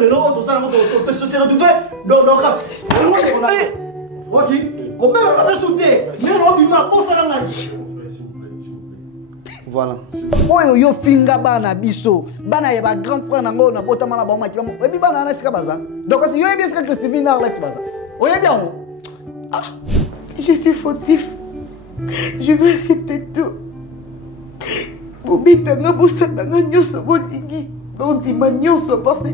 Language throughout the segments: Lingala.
le long, tout ça, on se retrouvé dans le race. Ok, combien on a sauté? Mais on a mis ma bosse à la voilà. Oyo yo finga bana biso. Bana ya ba grand frère nango na botama na ba makila. Et puis bana na sika baza. Donc yo bien sika Christine Arlette baza. Oyo bien. Ah, je suis fautif. Je vais accepter tout. Bobi tanga bossa tanga nyoso bolingi. Donc dis-moi nyoso parce que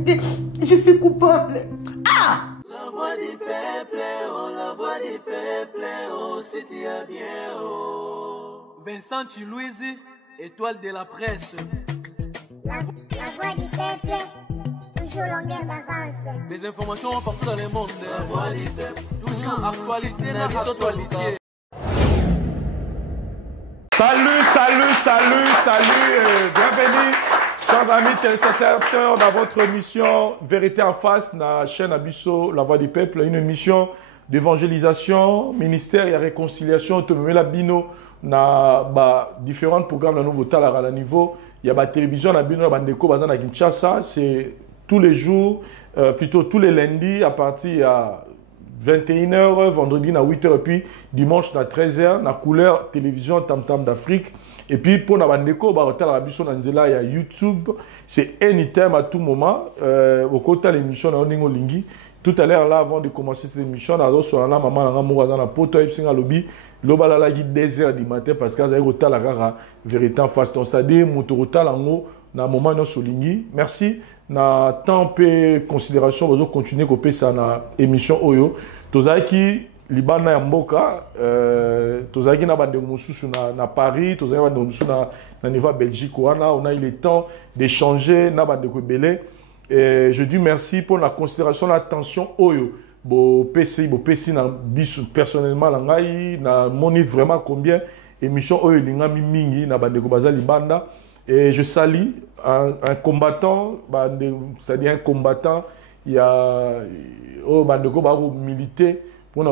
je suis coupable. Ah! La voix du peuple, oh la voix du peuple, oh si tu es bien, oh. Vincent Chilouizi, étoile de la presse. La voix du peuple, toujours longueur d'avance. Les informations partout dans le monde. La voix du peuple, toujours actualité, la vie actualité. Salut, bienvenue, chers amis téléspectateurs, dans votre émission Vérité en face, la chaîne Abisso, La Voix du Peuple, une émission d'évangélisation, ministère et réconciliation, Tomemela Bino, na différents programmes, dans nouveau talent à la niveau, il y a la télévision, la Bino, la Bandeko, Bazana Kinshasa, c'est tous les jours, plutôt tous les lundis à partir à 21h, vendredi à 8h, et puis dimanche à 13h, na couleur télévision Tam Tam d'Afrique. Et puis pour la bandeko, il y a YouTube, c'est anytime à tout moment. Au côté de l'émission, tout à l'heure, là, avant de commencer cette émission, on a reçu la maman, la a poto, et lobby, l'obala la guide 2h du matin parce qu'il y a la vérité en face. C'est-à-dire, motorota lango, na moment no solingi. Merci. Na temps pe considération, vous continuer à ça na émission Oyo. Tozaki Libana ya mboka, tozaki na bande mususu na Paris, tozaki bande mususu na niveau Belgique on a eu le temps d'échanger na bande ko belé. Et je dis merci pour la considération, l'attention Oyo. Bo PC na bisu personnellement la ngai na moni vraiment combien émission Oyo linga mingi na bande ko baza libanda. Et je salue un combattant, c'est-à-dire un combattant, il y a milité pour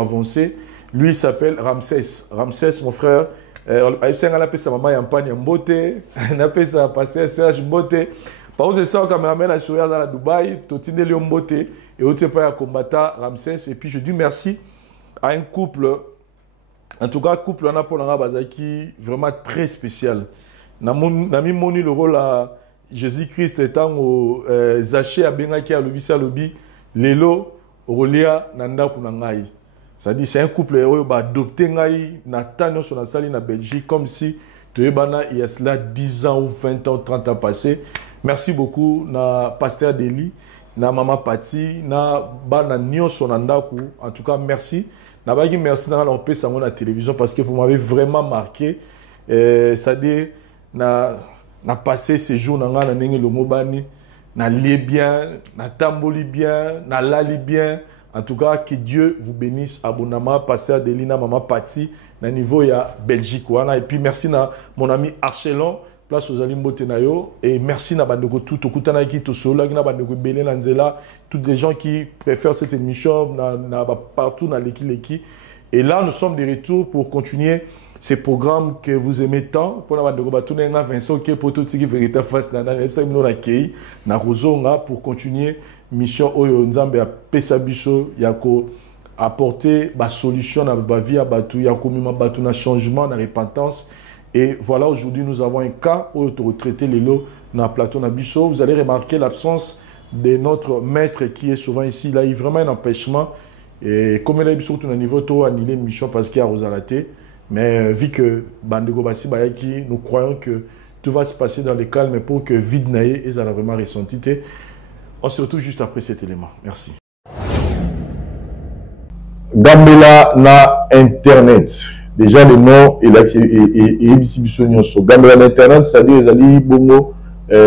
avancé. Lui, il s'appelle Ramsès. Ramsès, mon frère, il appelle sa maman Yampani Mbote, il appelle sa pasteur Serge Mbote. Par contre, c'est ça, quand même, la soirée à Dubaï, Totine Léon Mbote, et autre pas un combattant Ramsès. Et puis, je dis merci à un couple. En tout cas, couple on a pour Bazaki vraiment très spécial. Nami moni le rôle à Jésus-Christ étant au Zaché à Bengaki à Lobby Salobi, Lelo, Rolia, Nanda Kunangai. C'est-à-dire c'est un couple heureux qui a adopté Ngai, Nathan sur la salle en Belgique, comme si il y a cela 10 ans ou 20 ans, 30 ans passés. Merci beaucoup, na pasteur Deli, na maman Pati, na Bana Nyon Sonandaku. En tout cas, merci. Merci d'avoir fait ça à la télévision parce que vous m'avez vraiment marqué. C'est-à-dire, na passé ces jours dans le Mobani, na lié bien, na tamboli bien, na lali bien. En tout cas, que Dieu vous bénisse abondamment. Pasteur Delina, maman Pati, na niveau ya Belgique. Et puis merci na mon ami Archelon, place aux Alimbo Tenayo. Et merci na bandeko tout au kutana ki to solo na bandeko Belé Nanzela, toutes les gens qui préfèrent cette émission partout dans l'équipe. Et là, nous sommes de retour pour continuer ces programmes que vous aimez tant. Pour la bandeko Batuna Vincent qui est pour tout ce qui est vérité face dans la Rosonga pour continuer mission Oyo Nzambe à Pesabiso yako apporter la solution à la vie à Batu yako mima Batu na changement na repentance. Et voilà, aujourd'hui, nous avons un cas où on retraité les lots dans le plateau Nabiso. Vous allez remarquer l'absence de notre maître qui est souvent ici. Il a eu vraiment un empêchement. Et comme il a eu surtout un niveau, tout annulé mission parce qu'il y a Rosalaté. Mais vu que Bandego Bassi Bayaki, nous croyons que tout va se passer dans le calme pour que vide naïe et ça a vraiment ressenti. On se retrouve juste après cet élément. Merci. Gambela na Internet. Déjà le nom et distribution sur Gambela Internet, c'est-à-dire les ali bongo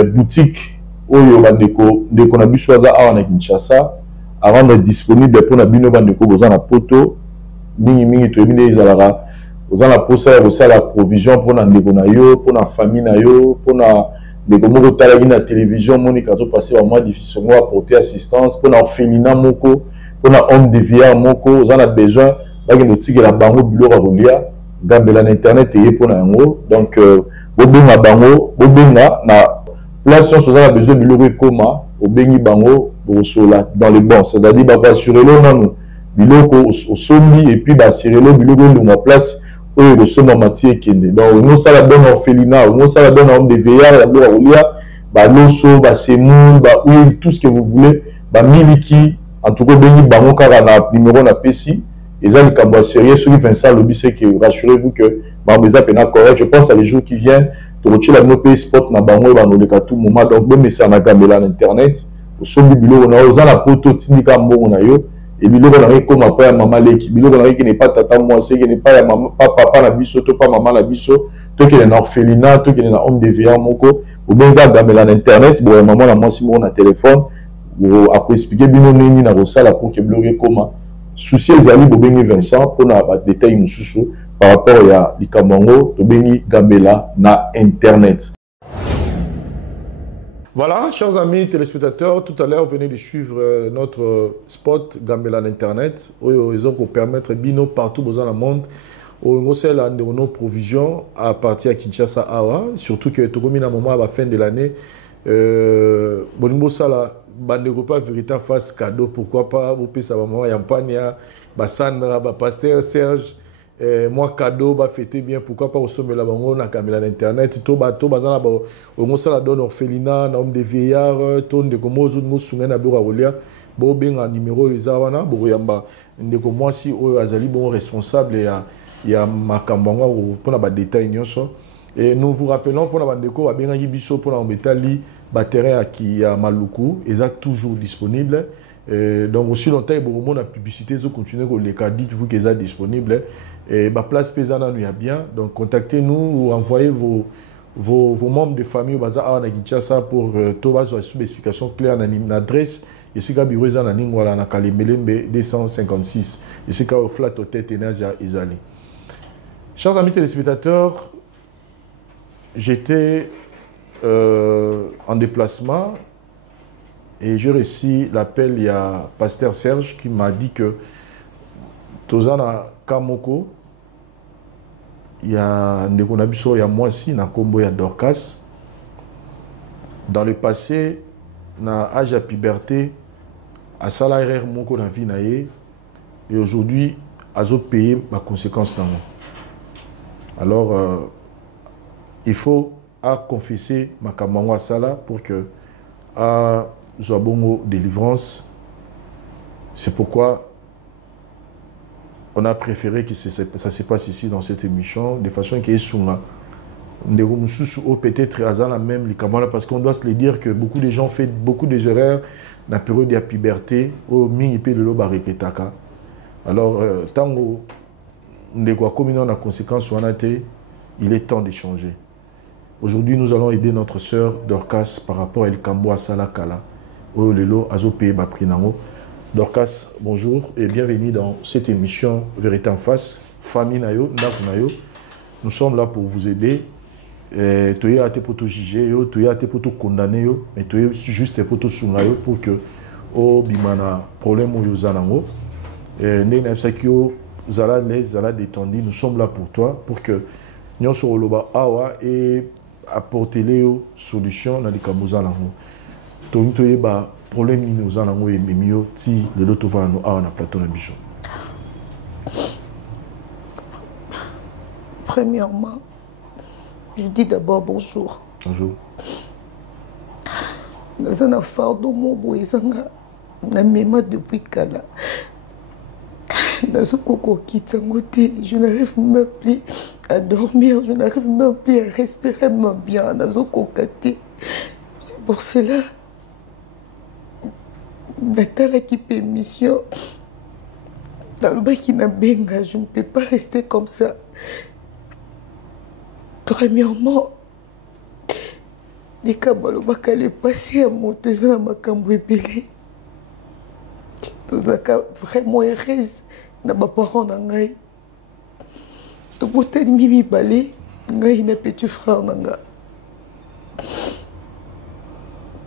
boutique oyo bandeko ndeko na biso aza awa na Kinshasa avant d'être disponible pour na bino bandeko boza na poto mingi to ebine ezalaka boza na posa ya la provision pour na ndeko na yo pour na famille na yo pour na ndeko moko tala na télévision monika to passer au mois difficile moi apporter assistance pour na orphelinat moko pour na homme de vieillard moko oza na besoin baki boutique la bango biloko rolia Gambela na internet et pour na yango donc bobenga bango bobenga na Là, si on a besoin de l'euro coma, au Bengi Bango, au Sola, dans les bons. C'est-à-dire, bah, assurer l'eau, biloko au sombi, et puis, bah, assurer l'eau, biloko, ma place, où le sommet matière qui est. Donc, nous, ça la donne en félina, nous, ça la donne en des veillards, la boue à oulia, bah, l'osso, bah, semoun, bah, huile, tout ce que vous voulez, bah, miliki, en tout cas, Bengi Bango, car on a numéro, on a PSI, et ça, les cabois sérieux, celui Vincent Lobby, c'est que rassurez-vous que, bah, mes appels correct, je pense à les jours qui viennent, tu as nos spot na bango ba no le tout moment donc même ça na gambela na internet au sombi bilo on a osé la poto tindika mbongo na yo et bilo na comme papa maman leki bilo na qui n'est pas tata moi c'est qui n'est pas maman papa na biso to pas maman na biso to qui est na orphelinat to qui est na homme de veillant moko ou bien gambela na internet bon maman na moi si mon na téléphone ou à quoi expliquer bino nini na rosala pour que bloquer comment souci ezali bobengi Vincent pour na détail mususu par rapport à l'Ikamongo, Tobeni Gambela na Internet. Voilà, chers amis téléspectateurs, tout à l'heure, vous venez de suivre notre spot Gambela na Internet. Ils ont pour permettre bino partout dans le monde. On a nos provisions à partir de Kinshasa Awa, surtout que Togomi na moment à la fin de l'année. Bonimbo Sala, bandeko pas véritable face cadeau, pourquoi pas, vous pouvez savoir, maman Yampania, Sandra, Pasteur Serge. Moi cadeau va fêter bien pourquoi pas au sommet la bango na caméra d'internet to bazana ba au ça la donne orphelinat na homme de vieillard ton de comme ozu ngo sunga na biro rolia bo benga numéro ezawana bo yamba ndeko moi si o azali bon responsable ya makambanga pour na ba détail nyonso et nous vous rappelons pour na bandeko ba benga yibiso pour na ombetali ba terrain qui a Maluku est toujours disponible. Donc aussi longtemps il la publicité zo continuer ko les cas dites-vous qu'ils sont disponibles et ma place pesana nous y a bien donc contactez-nous ou envoyez vos membres de famille au bazar à Kinshasa pour tout sur une explication claire dans une adresse ici ka bureau za na ningwala na Kalemelembe 256 ici ka au flat hôtel Tenaja Izali. Chers amis téléspectateurs, j'étais en déplacement. Et j'ai reçu l'appel, il y a Pasteur Serge qui m'a dit que Tozana Kamoko, il y a Ndekonabiso, il y a moi aussi, na Kombo, il y a Dorcas. Dans le passé, na âge à puberté, à salaire Moko na vie naie, et aujourd'hui, à zo payer ma conséquence dans moi. Alors, il faut confesser ma Kamango à Sala pour que Zouabongo délivrance. C'est pourquoi on a préféré que ça se passe ici dans cette émission de façon qu'il y ait peut-être la même parce qu'on doit se le dire que beaucoup de gens font beaucoup des erreurs dans la période de la puberté au mini-peu de l'obareketaka. Alors tant qu'on a conséquence il est temps de changer. Aujourd'hui, nous allons aider notre sœur Dorcas par rapport à El Kambo à Salakala. Dorcas, bonjour et bienvenue dans cette émission Vérité en face. Famille Nayo, nous sommes là pour vous aider. Tu as été pour te juger, tu as été pour te condamner, mais tu es juste pour te soutenir pour que au bimana problème ou yozanango. Zala l'aise, zala détendu. Nous sommes là pour toi, pour que nous soyons loba awa et apporter les solutions dans les kabuzanango. Tu as problème ni aux anango et mimio ti de l'autre va nous awa na plateau na bicho. Premièrement, je dis d'abord bonjour. Bonjour. Dans un fardeau mon boisanga na mema depuis kala. Dans un coco qui t'angoté, je n'arrive même plus à dormir, je n'arrive même plus à respirer même bien dans un cocaté. C'est pour cela Natala qui fait mission dans le bac qui n'a benga, je ne peux pas rester comme ça. Premièrement, les Kabaloba qui passé à mon deuxième makambo ébélé. Tous les cas vraiment heureuse, n'a pas parent n'angai. Tout beauté de Mimi Balé, n'angai n'a petit frère n'anga.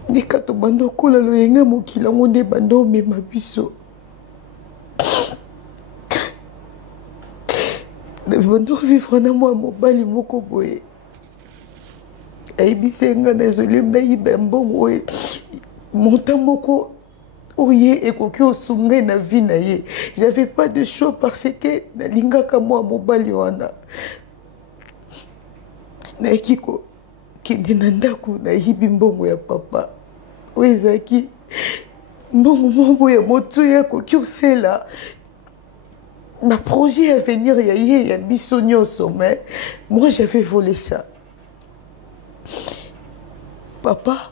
Les cas de bando kola lo yenga mokila monde bando me mabiso. De bando vivre na moi mobali moko boye. ayibisenga nazoli nayiba mbongo montant moko oye ekoki osunga na vie na ye. J'avais pas de choix parce que nalingaka mwa mobali wana nayaki kokende na ndako nayibi mbongo ya papa oyo ezalaki mbongo moko ya moto ya koki osela ma projet à venir ya ye ya biso nyonso, mais moi j'avais volé ça. Papa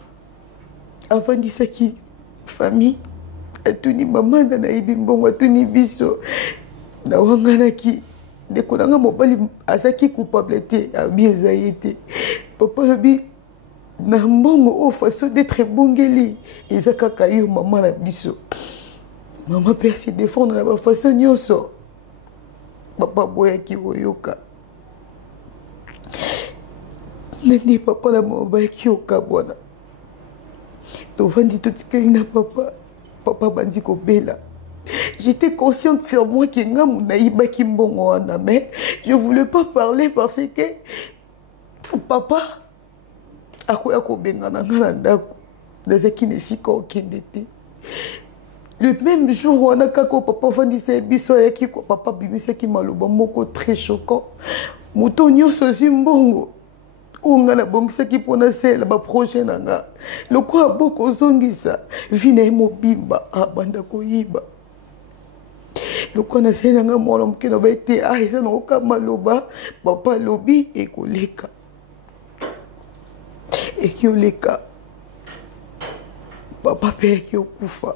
avandisaki famille atuni mama na nayibi mbongo atuni biso na wanganaki ndeko nanga mobali azaki coupable te abi ezaye te. Papa lobi na mbongo o façon d'être bongeli eza kaka yo mama na biso. Mama peut se défendre na ba façon nyonso. Papa boyaki oyoka nani papa na mama bayaki yoka bwana tovandi totikali na papa bandi kobela. J'étais consciente sur moi que ngamu nayibaki mbongo wana, mais je voulais pas parler parce que papa akoya kobengana nga na ndako nazaki na esika okende te. Le même jour wana kaka papa vandisa biso ayaki ko papa bimisaki maloba moko très choquant. Moto nyonso zwi mbongo onga na bomisaki mpona sela baprojet na nga loko aboko ozongisa vi na ye mobimba abanda koyiba loko na seli na nga mwana moke na baete eza na oka maloba papa lobi ekoleka ekioleka papa mpe yaki okufa.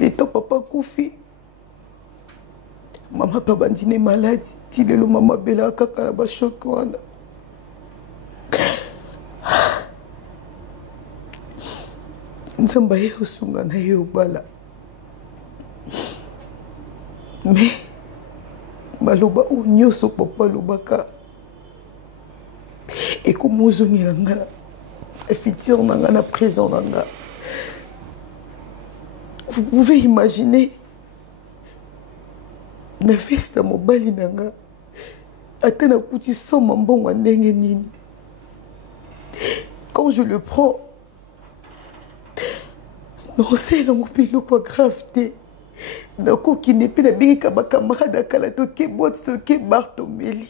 L'état papa koufi mama pa bandine malade ti lelo mama bela kaka na ba choc wana. Nzamba ye osunga na ye obala mais maloba o nyonso papa lobaka ekomozongela nga futur na nga na présent na nga. Vous pouvez imaginer na festa mobali nanga ata na kuti soma mbongo ndenge nini. Quand je le prends non c'est le mobile pas grave te na ko qui n'est pas na bika ba camarade kala to ke boîte to ke Bartomeli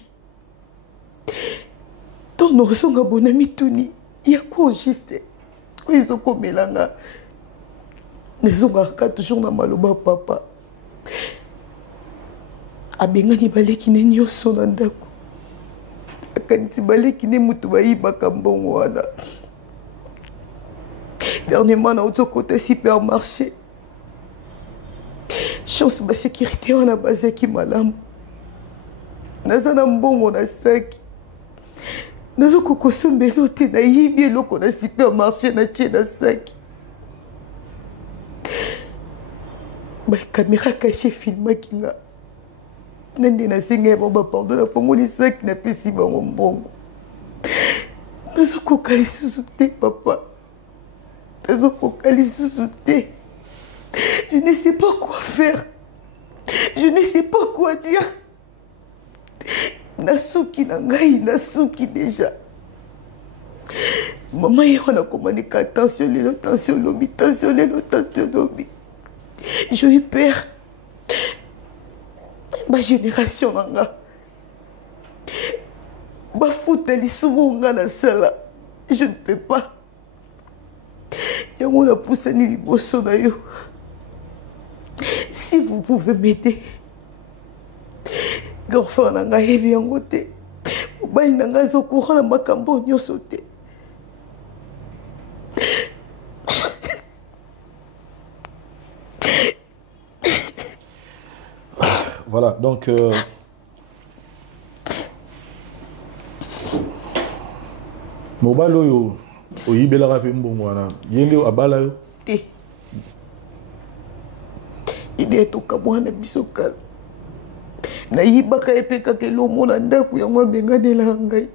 donc nous sommes abonnés tuni ya ko juste ko izo komelanga nezongaka toujours na maloba papa abengani baleki ne nyonso na ndako akanisi baleki ne mutu bayibaka mbongo wana. Dernièrement na auto côté supermarché chance ba sécurité wana bazaki malamu naza na mbongo na saki nazoko kosombela te na yibi eloko na supermarché na tie na saki. Ma caméra cachée filma kinga nende na singa ba pardon na fongoli sac na pesi ba mbongo nazoko kali susuté papa nazoko kali susuté. Je ne sais pas quoi faire, je ne sais pas quoi dire. Nasuki na ngai nasuki déjà maman ye wana komanika attention lelo attention lobi attention lelo attention lobi. J'ai eu peur. Ma génération nanga. Ma foute lisumunga na sala. Je ne peux pas. Yango na poussani liboso na yo. Si vous pouvez m'aider. Grand-frère nanga yebi yango te. Mobali nanga zo courant na makambo nyonso te. Voilà, donc mobali oyo oyibelaka mpe mbongo wana ye nde abala yo te ide etoka mwana biso kala nayibaka ye mpe kaka elomona ndako yango abenganela ngai.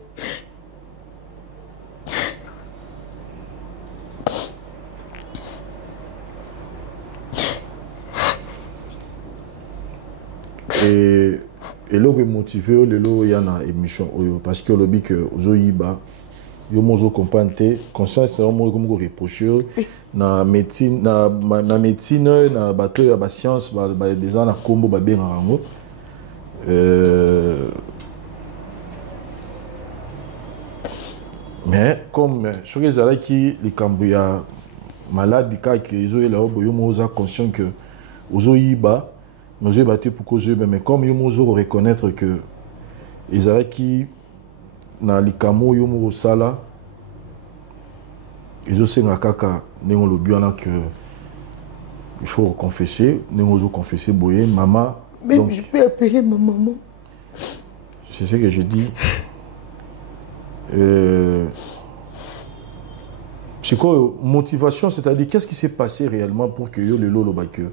eloko motivé lelo ya na émission oyo parce que lobi que ozoyiba yo mozo comprendre te conscience na mo comme ko reprocher na médecine na médecine na bato ya ba science ba des na kombo ba benga rango mais comme sur les ala qui les cambuya malade ka que ils ont là yo moza conscient que ozoyiba nous j'ai battu pour cause mais comme yo mozo reconnaître que ils ala qui na likamo yo mo sala ils aussi na kaka nengo lo biana que il faut confesser nengo zo confesser boyer maman même donc, je peux appeler ma maman. c'est ce que je dis c'est quoi motivation, c'est-à-dire qu'est-ce qui s'est passé réellement pour que yo le lolo ba que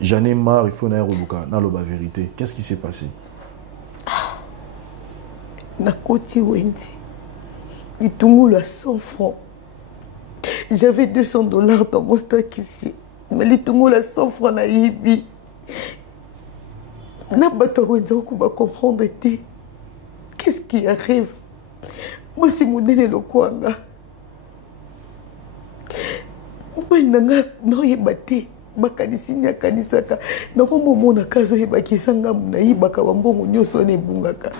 j'en ai marre, il faut na reluka na lo ba vérité. Qu'est-ce qui s'est passé? Na koti wendi. Litungu la 100 francs. J'avais $200 dans mon stock ici. Mais litungu la 100 francs na yibi. Na bato wendi ko ba comprendre te. Qu'est-ce qui arrive? Moi c'est mon délai le kwanga. Moi nanga no yebate. Bakanisi nyakanisaka nako mona kazo yebakisa ngamu na yibaka bambongo nyoso ne bungaka.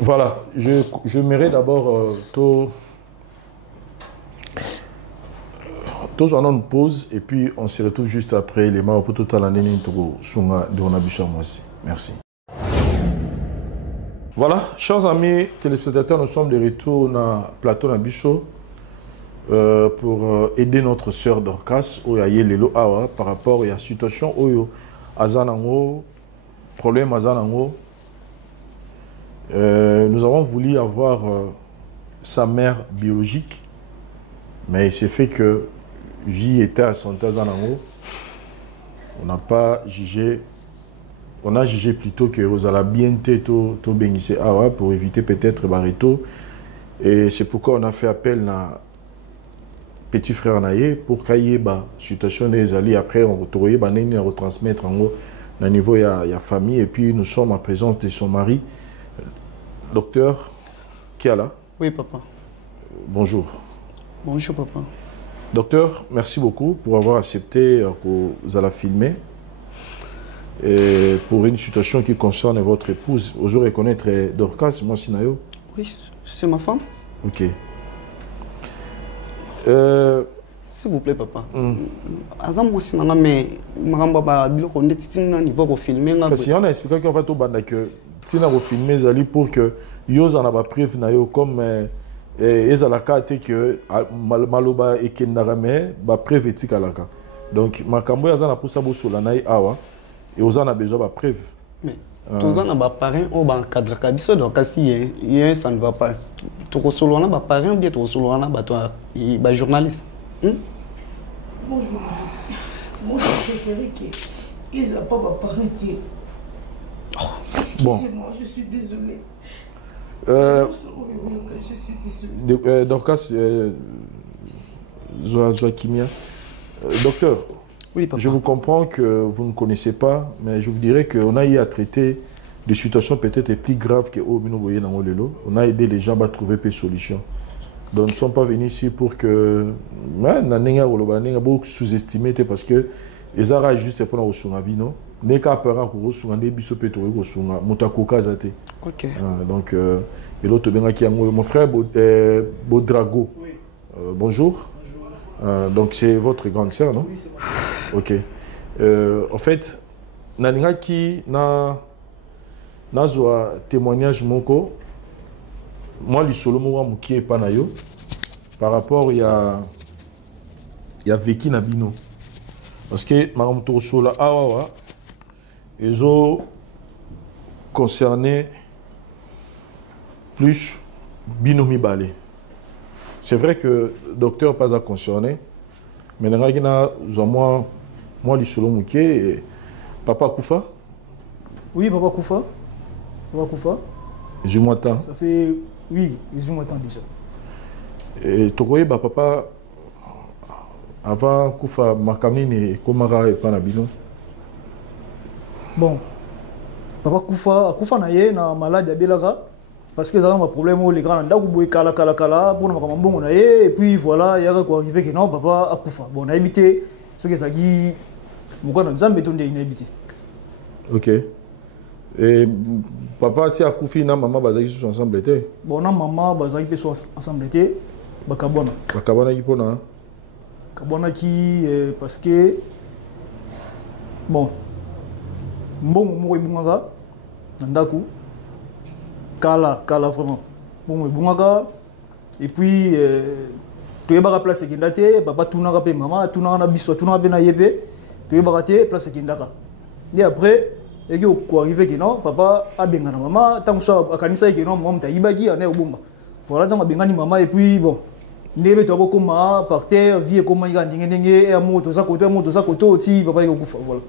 Voilà, je m'irai d'abord tous en une pause et puis on se retrouve juste après les mains pour tout à l'année Nintoro Sunga de Onabicha Moisi. Merci. Voilà, chers amis téléspectateurs, nous sommes de retour dans plateau Nabicho pour aider notre sœur Dorcas Oyaye Lelo Awa par rapport à la situation Oyo Azanango, problème Azanango. Nous avons voulu avoir sa mère biologique, mais il s'est fait que vie était à son Azanango. On n'a pas jugé, on a jugé plutôt que Rosala bien to bénissé Awa pour éviter peut-être Barreto. Et c'est pourquoi on a fait appel à petit frère Naye pour qu'il y ait la situation des alliés. Après, on va retransmettre en haut, au niveau de la famille. Et puis, nous sommes en présence de son mari, docteur Kiala. Oui, papa. Bonjour. Bonjour, papa. Docteur, merci beaucoup pour avoir accepté que vous allez filmer. Et pour une situation qui concerne votre épouse. Aujourd'hui, reconnaître Dorcas, moi, Sinayo. Oui, c'est ma femme. Ok. S'il vous plaît, papa. Azam moi si nana mais maramba ba biloko ndeti tina niveau ko filmer nga. Parce qu'on a expliqué qu'on va tout banda que tina ko filmer zali pour que yo za na ba preuve na yo comme ezalaka te que maloba ekendaka mais ba preuve etika laka. Donc makambo ya za na posa bo sola na awa et aux a besoin ba preuve. Mais tous en a ba parrain au ba cadre kabiso donc si ça ne va pas. Tu solo na ba parrain ou bien tu solo na ba toi ba journaliste. Bonjour. Moi, je préférais qu'ils n'ont pas parlé. Excusez-moi, je suis désolée. Je suis désolée. Dorcas Zoakimia. Docteur, oui, papa. Je vous comprends que vous ne connaissez pas, mais je vous dirais qu'on a eu à traiter des situations peut-être plus graves que on a aidé les gens à trouver des solutions. Donc, nous ne sommes pas venus ici pour que sous-estimer parce que les arts juste pour nous sungabi non. N'est qu'à parent pour nous sungabi biso pétoré pour sunga mutakoka zate. Ok. Donc et l'autre bien qui mon frère Bodrago. Oui. Bonjour. Donc c'est votre grande sœur non? Oui, c'est moi. Ok. En fait, naninga qui na zoa témoignage moko. Moi, les solo moi qui est pas nayo par rapport il y a vécu nabino parce que madame Torsola awa ils ont concerné plus binomi balé. C'est vrai que le docteur pas a concerné mais moi les solo muké papa Koufa. Oui, papa Koufa. Papa Koufa. Je m'entends. Ça fait oui, je m'entends déjà. Et Togoye papa avant Koufa Makamine et Komara et Panabino. Bon, papa Koufa na ye na malade ya belaka parce que ça a un problème les grands nda kuboy kala pour na makambo na ye et puis voilà il y a quoi arrivé que non papa a Koufa. Bon, on a habité ce que ça dit mon na Nzambe tonde ina habité. OK. Et papa ti a Koufi na maman bazaki sont ensemble était. Bon, na maman bazaki pe sont ensemble était bakabona. Bakabona ki pona. Kabona ki parce que bon mbongo moko ebungaka na ndako kala vraiment mbongo ebungaka et puis toyebaka place ekenda te papa tunaka mpe mama tunaka na biso tunaka mpe na ye mpe toyebaka te place ekendaka et après eki koarrive ke non papa abengana mama ntango so akanisa ye ke non mama moto ayibaki ana obomba voilà ntango abengani mama et puis bon ndenge to akokoma par terre vie ekomaki kaka ndenge e amour toza koto oti papa ekokufa voilà.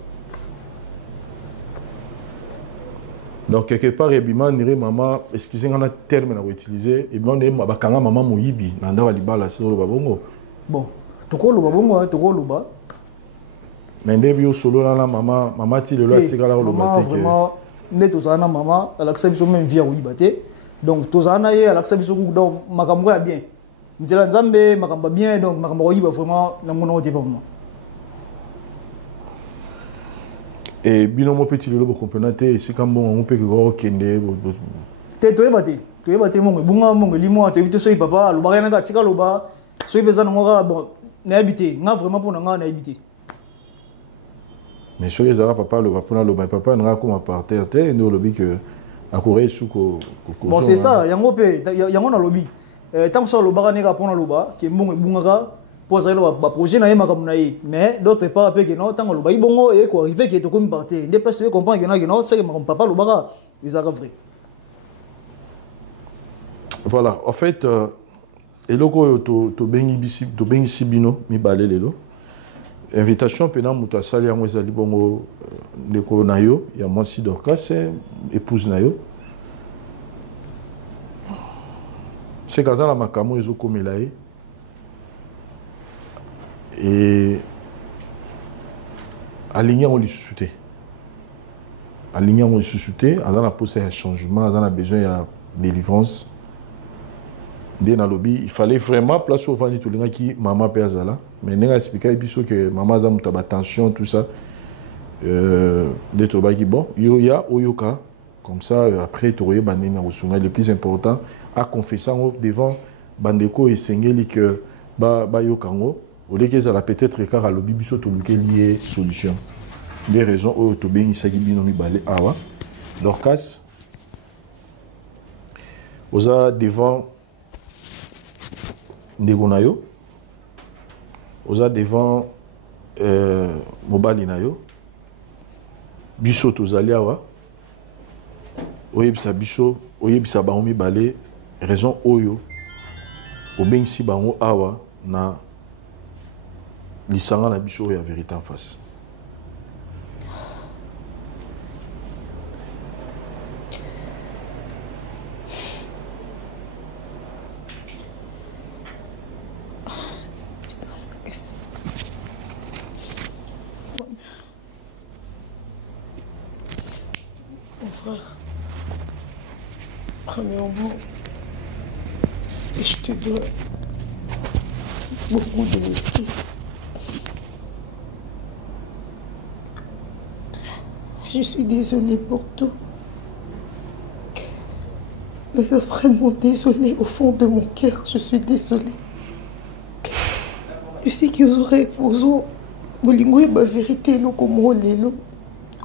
Donc quelque part ebima nire maman excusez ngana terme na ko utiliser et bien on bakanga maman moyibi na ndawa libala solo babongo. Bon, tokoloba bongo tokoloba. Mais ndebe yo solo na maman ti lelo atikala ko loba te. Vraiment ne tozana maman alakisa biso même vie oyiba te. Donc tozana ye alakisa biso ku donc makambo ya bien. Nzela Nzambe makambo bien donc makambo oyiba vraiment na mona ote pas moi. Et binomo petit le bo complémentaire ici quand bon on peut que kende toyeba te mongo bunga mongo limo to ebite so papa lo bakana ka tika loba so ibeza ngoka bon na habité nga vraiment pour nga na habité. Mais so ezara papa lo papa na lo papa nga comme par terre te no lobi que akore suko. Bon c'est ça yango pe yango na lobi tant so lo bakana ka pona loba ke mongo bunga ka poser le projet na yema comme na yi mais d'autres pas pe que non tant lo ba ibongo et ko arriver que to comme partir des place comprendre que non c'est que mon papa lo baka ils arrivent vrai. Voilà, en fait eloko to bengi sibino mi balé lelo invitation pena muto asali yango ezali bongo ndeko na yo ya mwasi Dorcas épouse na yo c'est kazala makamo ezokomela ye et aligné on lisusu te azana posa ya changement azana besoin ya délivrance dès na lobby il fallait vraiment place au vandi tolinga ki maman pe azala mais nenga expliquer biso que maman za muta ba tension tout ça de to ba ki bon yo ya oyoka comme ça après toye banena osunga le plus important à confesser devant bandeko et sengeli que ba yokango au lieu que ça peut-être car à lobby biso to lié solution des raisons au to ben isaki bino mi balé awa Dorcas oza devant ndeko na yo oza devant mobali na yo biso tozali awa oyebisa biso oyebisa bango mibale raison oyo obengisi bango awa na lisanga na biso ya vérité en face. Mon frère, premièrement, je te dois beaucoup d'excuses. Je suis désolée pour tout. Mais vraiment désolée au fond de mon cœur, je suis désolée. Je sais que vous aurez la vérité, comme on l'est.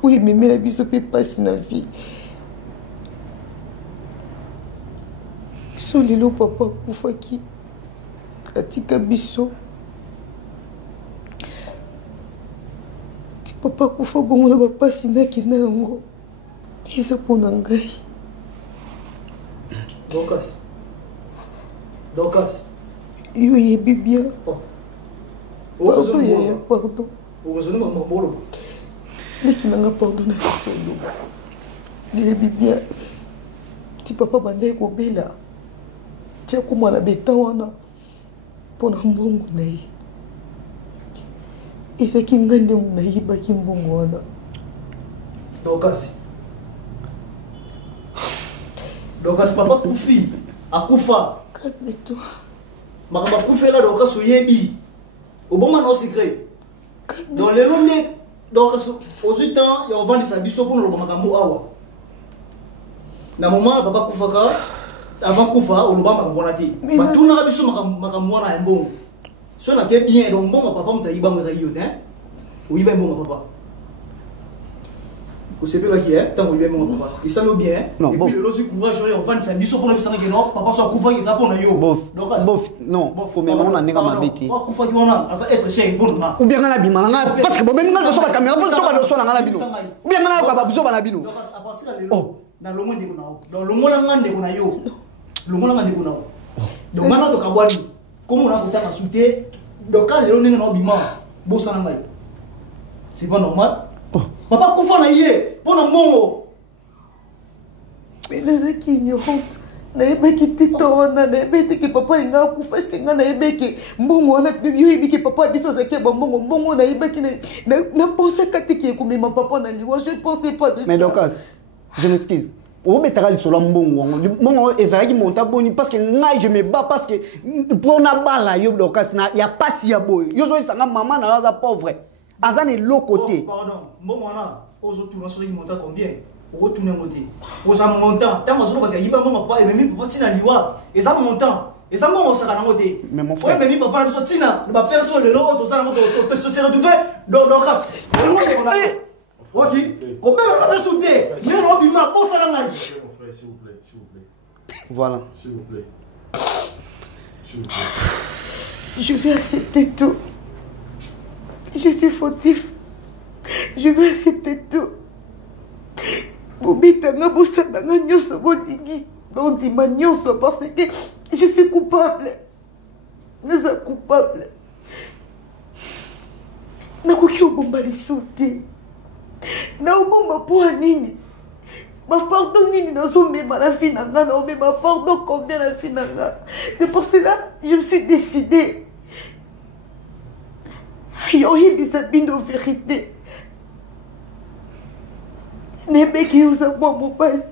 Oui, mais mes habits ne peuvent pas passer dans la vie. So lelo papa kufaki katika biso. Ti papa kufa bongo na bapasi na kina yango. Eza pona ngai. Dorcas. Yo yebi bien. Pardon, yaya, pardon. Heureusement maman bolo. Leki nanga pardon na solo. Yebi bien. Ti papa bandai ko bela. Tia kumala beta wana pona mbongo na ye. Ezaki ngande na ye baki mbongo wana. Dorcas. Dorcas, papa Koufi. Akoufa. Calme-toi. Makamba Koufi là, Dorcas, Oyebi. Au bon moment, secret. Dans les longs, Dorcas, aux 8 ans, il y a un vent de sa biso pour le Makambo Awa. Dans le moment, papa Koufaka, avant Koufa, on le bat Makambolati. Mais tout le monde a biso Makamboana est bon. Si on a bien, donc bon, papa, on t'a dit, bon, oui, ben bon, papa. Vous savez là qui est, tant que bon, papa. Il s'en bien. Non, et bon. puis le logique courage, on va dire, biso pour le sang que non, papa soit Koufa, il s'appelle Nayo. Bof, non, faut même on a n'est pas bêté. Koufa, il y en a, ça être cher, bon, ou bien on a bimana, parce que bon, même quand on soit la caméra, on va sur la bino. Ou bien on a pas besoin de la bino. À partir de là, dans le monde de Gunao, dans le monde de Gunayo, le monde de Gunao. Donc maintenant, tu as boire. Comme on a voté à souter, donc quand les gens n'ont pas bimé, bossana mai. C'est pas normal. Papa Koufa na yé, pour un mongo. Mais les qui ignorante. Naïbe qui t'étonne, naïbe qui papa il n'a pas fait ce qu'il n'a naïbe qui bon on a eu qui papa dit ça c'est bon naïbe qui n'a pensé qu'à qui comme mon papa n'a dit je pensais pas de ça. Mais Dorcas, je m'excuse. Au bétaral sur mon ezalaki monta boni parce que ngai je me bats parce que pour na bala yo Dorcas na y a pas si ya boy. Yo zo sanga maman na za pauvre. Azane l'autre côté. Pardon, bon voilà, aux autres tourner sur monta combien? Retourner monter. Aux am montant, tant que ba yiba maman papa et même papa tina liwa. Et ça montant. Et ça mon saka na monter. Mais mon frère. Ouais, même papa na so tina, ba perdre sur le lot, to ça na monter, to se retrouver Dorcas. Ok, combien on a sauté? Mais on a bimé, bon ça là. S'il vous plaît, s'il vous plaît. Voilà. S'il vous plaît. S'il vous plaît. Je vais accepter tout. Je suis fautif. Je vais accepter tout. Bobitanga bosatanga nyonso bolingi. Donc dis-moi nyonso parce que je suis coupable. Je suis coupable. Nakoki obomba lisuti. Na obomba po nini? Ma pardon nini nazomema la fille nanga na obema pardon combien la fille nanga. C'est pour cela que je me suis décidée. Yohi bisabino vérité. Nebe qui vous a moi mon père.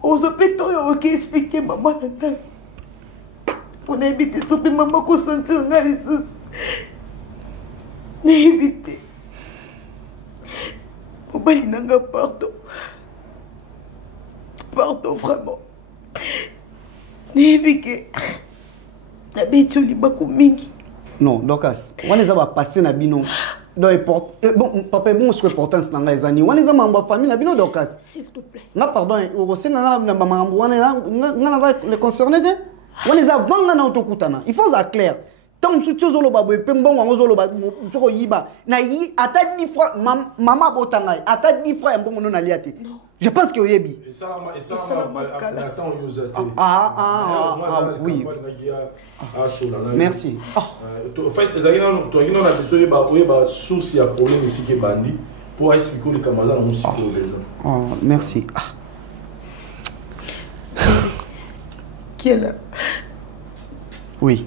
Aux hôpitaux qui expliquer maman nana. On a évité de maman qu'on sentir nga les sous. N'a évité. Mon père nanga pardon. Pardon vraiment. N'a évité. Na betu libako mingi. Non, Dorcas, on les a passé na bino. Bon, papa, bon, ce que importance dans les années. On les a ma famille na bino Dorcas. S'il te plaît. Na pardon, au sein na maman, on les concernés. On les a vendre na autokutana. Il faut ça clair. Tant que tu zolo babo pe mbongo ngo zolo ba soko yiba na yi ata 10 fois maman botanga ata 10 fois mbongo no na liate. Je pense que oyebi. Et ça attend Yozate. Oui. Merci. En fait, les aïeux tu as besoin de source il y a problème ici qui est bandit pour expliquer les camarades on s'y merci. Qui est là? Oui.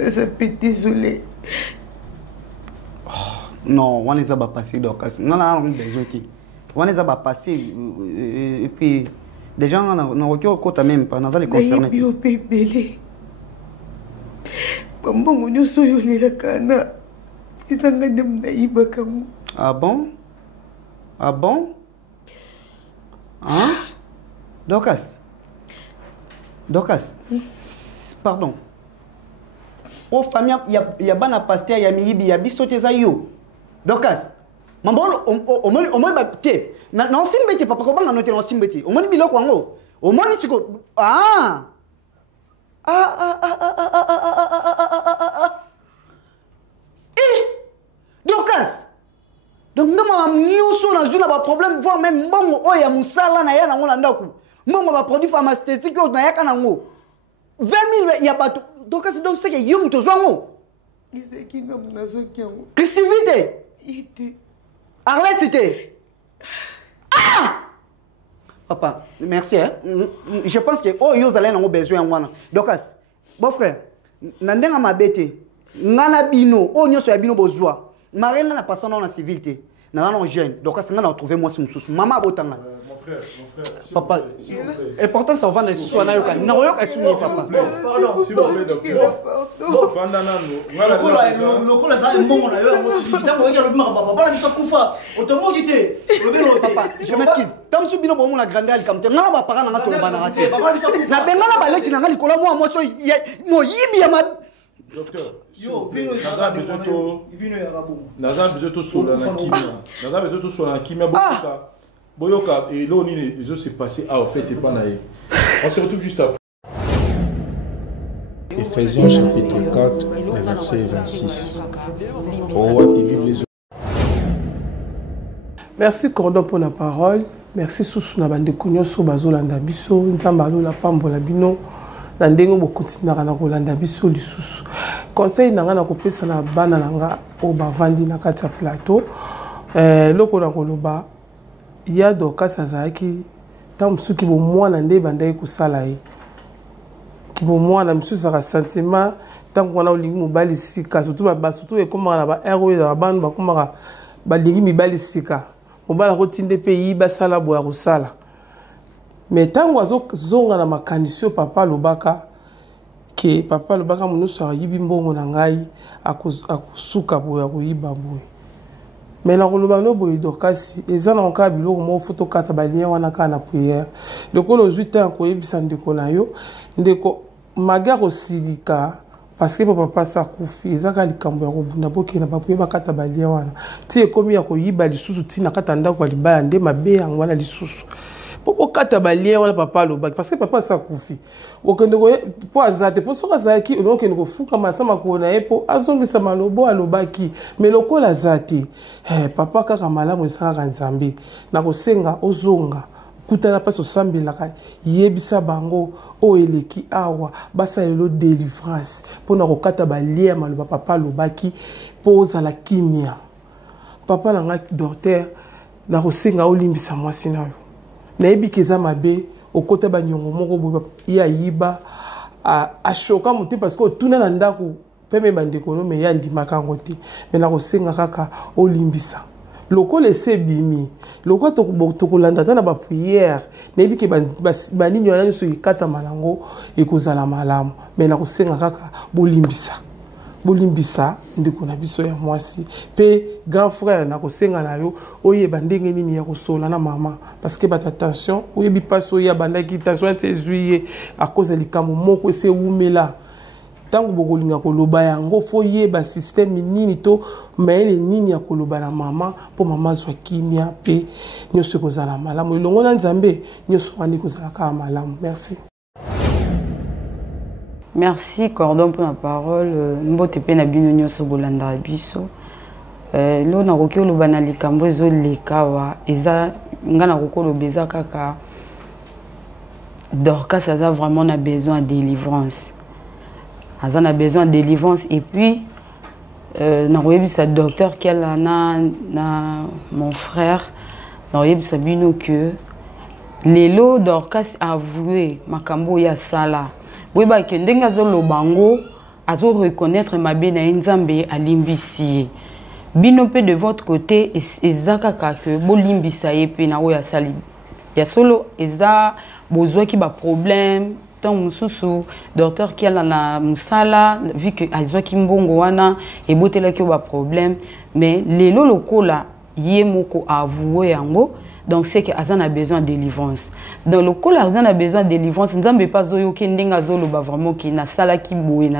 Je suis désolé. Non, on les a pas passé Dorcas. On a besoin qui. On les a pas passé et puis des gens n'ont aucun côté même pas dans les concernés. Bio bébé. Maman on so yo le kana. Isanga dem na ibaka mu. Ah bon? Ah bon? Hein? Dorcas. Dorcas. Pardon. Au famille il y a bana pasteur il y a miyibi il y a bisote za yo. Dorcas. Mambolo o mo ba te. Na simbete papa ko banga noter o simbete. O mo ni biloko ngo. O mo ni tsiko Dorcas. Donc ndama nyuso na zuna ba problème voire même mbongo o ya musala na ya na ngona ndaku. Mbongo ba produit pharmaceutique o na ya kana ngo. 20 000 ya bato. Dorcas donc c'est que yum to zongo. Iseki ngam na zo kyango. Christivité. Ite. Arlette c'était. Ah! Papa, merci. Hein? Je pense que oh yo zalé nango besoin wana. Dorcas, bon frère, nandenga mabete. Ngana bino, oh nyoso ya bino bozwa. Marie n'a pas son nom en civilité. Non jeune. Donc ça on a trouvé moi si nous maman abotanga. Mon frère, papa. Et pourtant ça va sur na yoka. Na yoka suni papa. Pardon, s'il vous plaît docteur. Non, fandana no. Lokola ça mbongo na yo mo si bitango yaki lobi maka papa la biso kufa. Otomo kité. Lobi papa, je m'excuse. Tam su bino bomo la grande al kamte. Ngala ba parana na to bana raté. Na bengala ba leki na ngali kola mo so mo yibi ya ma docteur, naza besoin to sola na kimia. Naza besoin to sola na kimia boyoka et là on est se passé en fait c'est pas naïf. On se retrouve juste après. Éphésiens chapitre 4, le verset 26. Au roi qui vive les Merci Cordon pour la parole. Merci Soussou na bande konyo so bazolanda biso nzamba lo la pambola bino. Na ndenge bokontinaka na kolanda biso lisusu. Conseil nanga na kopesa na bana nanga o bavandi na kati ya plateau. Loko na koloba ya Dorcas azalaki ta musuki bo mwana nde bandai kusala ye. Ki bo mwana mususu saka sentiment tant qu'on a olingi mobali sika surtout surtout ekoma na ba héros ya bana bakoma balingi mibali sika. Mobala ko tinde pays basala bo ya kusala. Mais tango azozonga na makanisio papa lobaka ke papa lobaka munusu ayibi mbongo na ngai akusuka boya koyiba boye. Mais na koloba no boye Dorcas eza na nka biloko mo foto kata balien wana ka na prière. Lokolo 8 ans koyebisa ndeko na yo ndeko maga kosilika parce que papa sa kufi ezaka likambo ya kobunda boke na bapuye bakata balien wana. Ti ekomi ya koyiba lisusu ti na kata ndako ya libaya nde mabe yango wana lisusu. Pour kata balien wala papa lobaki parce que papa sa kufi okende ko po azate po soka zaki okende ko fuka masama ko na epo azongisa malobo alobaki mais lokola azate papa kaka malamu esaka nzambe na kosenga ozonga kutana paso sambelaka yebisa bango o eleki awa basalelo délivrance pona kokata balien maloba papa lobaki po za la kimia papa langa docteur na kosenga olimbisa mwasi nayo na ebikeza mabe okota banyongo moko ya yiba a choka muti parce que tuna na ndako peme bandeko no me ya ndimaka ngote me na kosenga kaka olimbisa loko lese bimi loko to kolanda ta na ba prière na ebike banini wana so ikata malango ekozala malamu me na kosenga kaka bolimbisa ndeko na biso ya mwasi pe grand frère na kosenga na yo oyeba ndenge nini ya kosola na mama parce que bata tension oyebi passe oya bandaki tension te juillet à cause likambo moko ese umela tango bokolinga koloba yango fo yeba système nini to maele nini ya koloba na mama po mama zwa kimia pe nyoso kozala malamu elongo na nzambe nyoso wani kozala ka malamu. Merci. Merci Cordon pour la parole. Mbote pe na bino nyoso bolanda biso. Lo na koki oloba na likambo ezoleka wa eza nga na kokolo beza kaka Dorcas aza vraiment na besoin de délivrance. Aza na besoin de délivrance et puis na koyebisa docteur qui a na mon frère na koyebisa bino que lelo Dorcas a avoué makambo ya sala. Oui, bah, que ndenga zolo bango, azo reconnaître ma bena nzambe alimbisi. Binope de votre côté, ezaka que bo limbisa yepe na oya sali. Ya solo eza bozwa ki ba problème, tant mususu docteur qui a na musala vu que azwa ki mbongo wana et botela ki ba problème, mais lelo lokola ye moko avoué yango. Donc c'est que Azan a besoin de délivrance. Dans le cas Azan a besoin de délivrance, nzambe pas zoyo ki ndenga zolo ba vraiment ki na sala ki boye,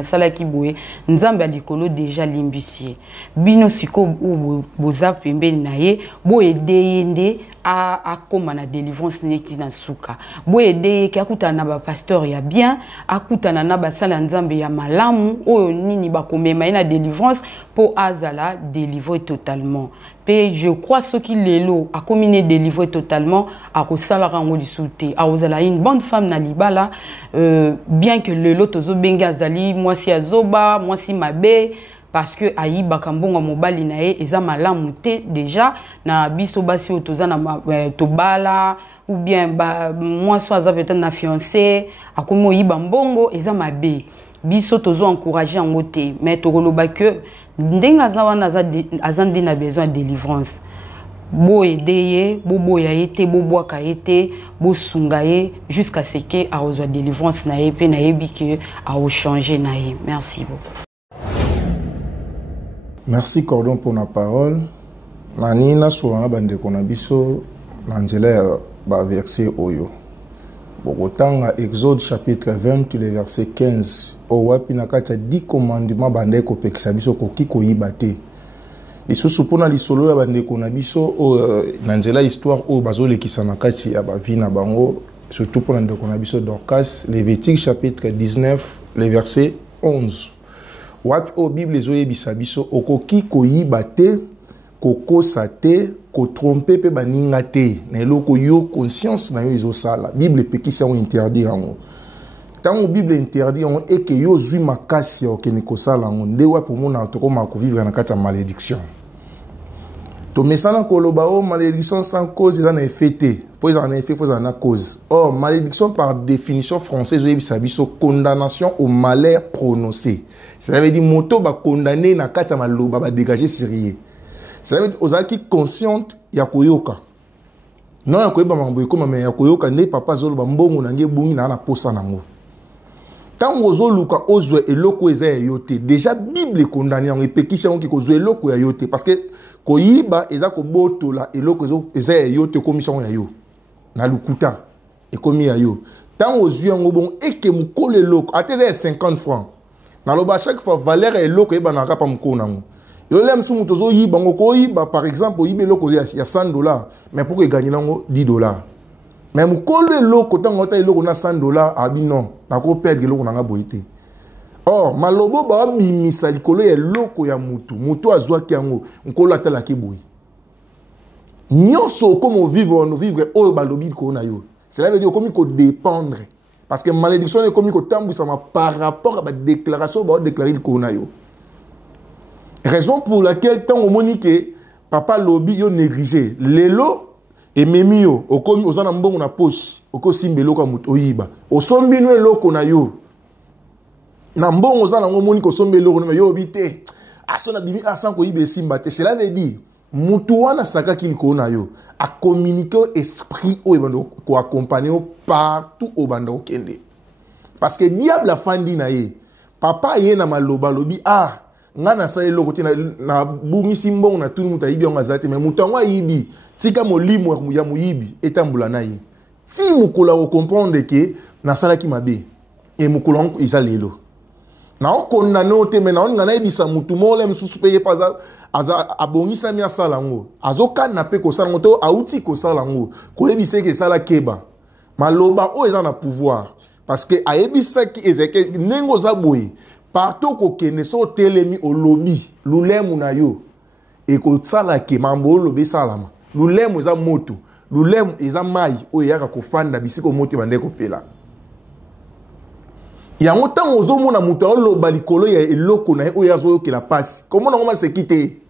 nzambe a likolo déjà limbisier. Bino siko ou boza pembeni na ye, bo aider yende a koma na délivrance nekti na suka. Bo aider ki akuta na ba pasteur ya bien, akuta na ba sala nzambe ya malamu, oyo nini ba komema na délivrance pour azala délivrer totalement. Je crois ce qui lelo a combiné délivrer totalement à Rosala Rango du Souté. A Rosala une bonne femme Nalibala, bien que lelo tozo benga zali, moi si azoba, moi si mabe, parce que ayi bakambonga mobali nae eza malamu te déjà na biso basi otoza na tobala ou bien moi soit za peut-être na fiancé akomo yiba mbongo eza mabe. Biso tozo encourager en côté mais tokoloba que ndenge aza wana aza nde na besoin de délivrance. Bo aider ye, bo boya ye te, bo boaka ye te, bo sunga ye jusqu'à ce que a reçoit délivrance na ye pe na yebi que a changer na ye. Merci beaucoup. Merci Cordon pour la parole. Nanina soana bande konabiso l'angela ba verset oyo. Bogotanga Exode chapitre 20 le verset 15. O wapi na kati 10 commandements bande ko pekisa biso koki koyiba te. Lisusu pona lisolo ya bande konabiso o nangela histoire o bazolekisa na kati ya ba vie na bango surtout pona ndeko na biso Dorcas Lévitique chapitre 19 le verset 11. Wapi o Bible ezoyebisa biso okoki koyiba te kokosa te kotrompe pe baninga te na eloko yo conscience na yo ezosala. Bible pekisa ngo interdire ngo. Tango Bible interdit ngo eke yo zwi makasi ya okene kosala ngo nde wapi mona tokoma ko vivre na kati ya malédiction. To mesana koloba o malédiction sans cause eza na effet te. Po eza na effet fo eza na cause. Or malédiction par définition française oyebisa biso condamnation au malheur prononcé. Ça veut dire moto ba condamné na kati ya maloba ba dégager sérieux. Ça veut dire ozaki consciente ya koyoka. Non ya koyeba mambo ekoma me ya koyoka ne papa zoloba mbongo na nge bungi na posa nango. Tango ozoluka ozwe eloko eza ya yote. Déjà Bible condamné en epekisa ngo ki kozwe eloko ya yote parce que koyiba eza ko botola eloko eza ya yote commission ya yo. Na lukuta ekomi ya yo. Tango ozwi ngo bon eke mukole eloko ateza 50 francs. Na loba chaque fois valeur eloko eba na kapa mukona ngo. Yo lem su muto zo yiba ngo ko yiba par exemple yibe eloko ya $100 mais pour que gagner nango $10. Mais mukolo eloko tango ta eloko na $100 abi non na ko perdre eloko na nga boité. Or malobo ba bimisa likolo ya eloko ya mutu azwa ki yango nkolo atala ki boyi. Nyonso comme vivre o balobi ko na yo. Cela veut dire comme ko dépendre parce que malédiction est comme ko tambousa par rapport à la déclaration ba déclarer ko na yo. Raison pour laquelle tant au monique papa lobi yo négligé lelo et memio okomi ozana mbongo na poche okosimbe loko muto oyiba osombi no eloko na yo na mbongo ozana ngo monique osombe loko na yo bité asona bimi asan ko yibe simba te. Cela veut dire mutu wana saka kili ko na yo a communiquer esprit o ebando ko accompagner partout au bando kende parce que diable afandi na ye papa ye na maloba lobi ngana sa eloko te na bungisi mbongo na tunu muta yibi nga zate mais mutango yibi tika molimo ya muyibi etambula na ye si mukola ko comprendre que na sala ki mabe et mukola ngo isa lelo na okondana te mais na ngana yebisa mutu mole msusu pe paza aza abongisa mi asala ngo azoka na pe ko sala ngo to auti ko sala ngo ko yebisa ke sala keba maloba o eza na pouvoir parce que ayebisa ki ezeke nengo za boye partout ko kene so telemi o lobby lulemu na yo e ko tsala ke mambo lobe salama lulemu za moto lulemu eza mai o yaka ko fanda bisiko moto bande ko pela ya motango ozomona moto o loba likolo ya eloko na o yazo yo ke la passe comment on va se quitter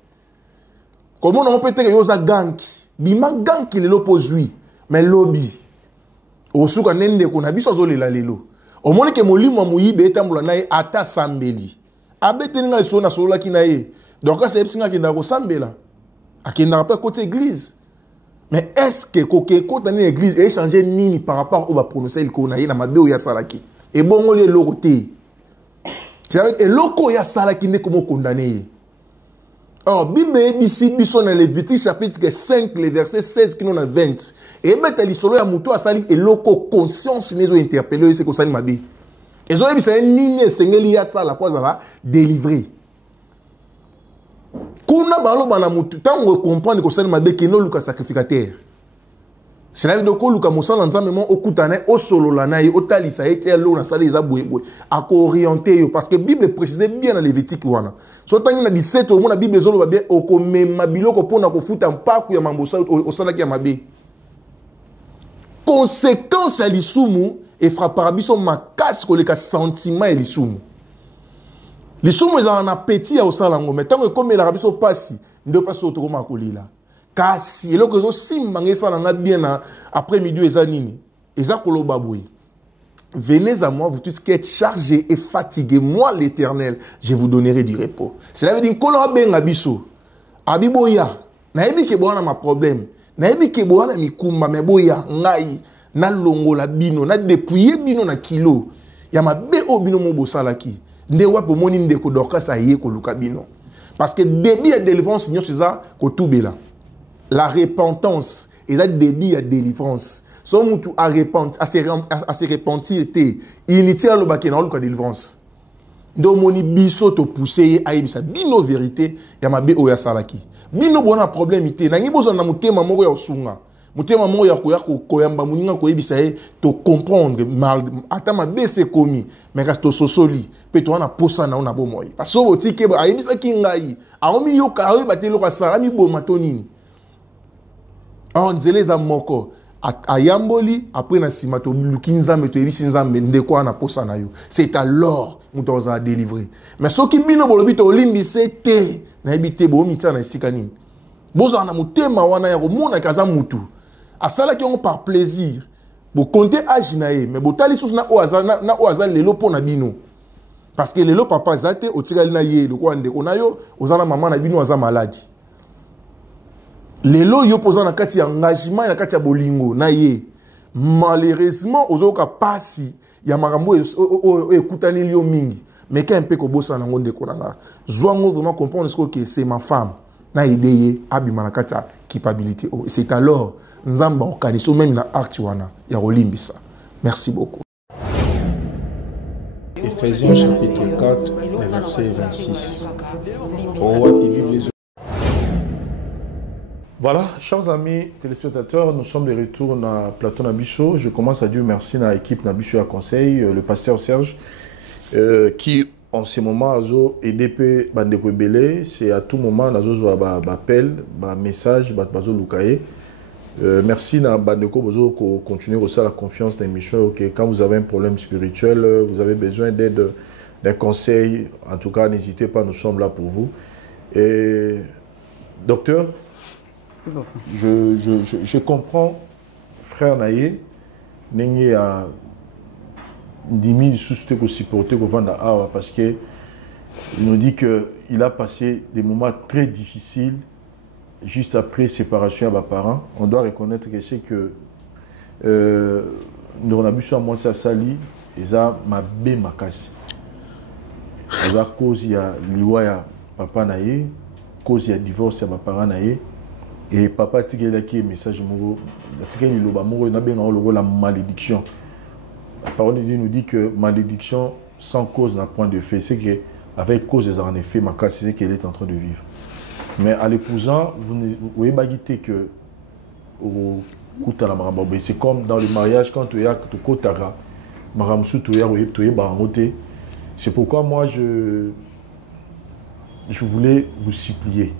comment on peut être yo za ganki bima ganki lelo pozui mais lobby osuka nende ko na biso zo lela lelo o moni ke molimo muyibe etambula na ye ata sambeli abeteni nga so na solola ki na ye donc ça epsinga ki ndako sambela akenda pas côté église mais est-ce que koke kota ni église et changer nini par rapport au ba prononcer il ko na ye na mabe o ya salaki et bongo le lokoté j'avais et loko ya salaki ne comme condamné. Or Bible ebisi biso na Lévitique chapitre 5 le verset 16 qui nous a 20 et mettre l'isolo ya muto asali eloko conscience nezo interpeller c'est ko sali mabe ezo ebisa nini esengeli ya sala po za délivrer kuna balo bana mutu tango comprendre ko sali mabe kino luka sacrificateur c'est là donc luka mosala nzambe mo okutana o solola na ye otalisa ete lo na sala eza boye a ko orienter yo parce que Bible précise bien dans Lévitique wana so tangi na 17 au mona Bible zolo ba bien okomema biloko pona ko futa mpaku ya mambo o sala ki ya mabe. Conséquence à l'isumu et frappera biso makasi ko leka sentiment à l'isumu. L'isumu est en appétit au salango mais tant que comme la biso pasi ndo pasi otokoma kolila. Kasi eloko zo simbange salanga bien na après midi eza nini. Eza koloba boye. venez à moi, vous tous qui êtes chargés et fatigués, moi l'Éternel, je vous donnerai du repos. Cela veut dire que ben abiso, abiboya, na ebi ke boana ma problème, na ebi ke boana mi kumba me boya ngai na longo la bino, na dépouiller bino na kilo, ya ma be o bino mo bosalaki. Nde wapo moni ndeko Dorcas aye ko luka bino. Parce que débit à délivrance nyo c'est ko tubela. La repentance et la débit à délivrance. So mutu à se repentir te, il tient le baké na luka délivrance. Ndo moni biso to pousser a bisa bino vérité ya ma be o ya salaki. Bino bona problème ité, na ngi bozo na mutema moko ya osunga. Mutema moko ya koyamba muninga koyebisa to comprendre mal ata mabe se komi mais ka to sosoli pe to na posa na ona bomoyi parce que otike ba ayebisa kingai aomi yoka awe batelo ka sala mi boma to nini nzele za moko ayamboli après na sima to lukinza me to yebisi nzambe ndeko na posa na yo c'est alors muto za délivrer mais soki bino bolobi to limbise te na ebite bo mitsa na esika nini bozo na mutema wana ya komona kaza mutu asala ki on par plaisir bo compter âge na ye mais bo tali sous na oaza lelo pona bino parce que lelo papa zate otikali na ye le ko ande ko na yo ozana maman na bino aza malade lelo yo poza na kati ya engagement na kati ya bolingo na ye malheureusement ozoka pasi ya makambo ekutani lio mingi mais quand un peu ko bossa na ngonde ko nanga zwango vraiment comprendre ce que c'est ma femme na idée abima na kati ya capacité c'est alors nzamba okaniso même na acte wana ya olimbisa. Merci beaucoup. Éphésiens chapitre 4 le verset 26. Voilà, chers amis téléspectateurs, nous sommes de retour dans Plateau Nabiso. Je commence à dire merci à l'équipe Nabiso à conseil, le pasteur Serge, qui en ce moment a aidé Bandeko Belé. C'est à tout moment, a appel, message, Lukaye. Merci à Bandeko Bozo pour continuer aussi la confiance dans l'émission. Quand vous avez un problème spirituel, vous avez besoin d'aide, d'un conseil, en tout cas, n'hésitez pas, nous sommes là pour vous. Et, docteur, je comprends, frère Naye, il a 10 000 sous-titres pour supporter parce qu'il nous dit qu'il a passé des moments très difficiles juste après séparation à mes parents. On doit reconnaître que c'est que nous avons vu à moi ça sali et ça m'a bé ma casse. À cause il y a liwa ya papa naie, cause il y a divorce ya mes parents naie et papa tigela qui message moro, tigela ni loba moro na benga logo la malédiction. La parole de Dieu nous dit que malédiction sans cause n'a point de fait, c'est que avec cause des en effet ma casse c'est qu'elle est en train de vivre. Mais à l'épousant, vous voyez que c'est comme dans le mariage, quand tu es c'est pourquoi moi je voulais vous supplier.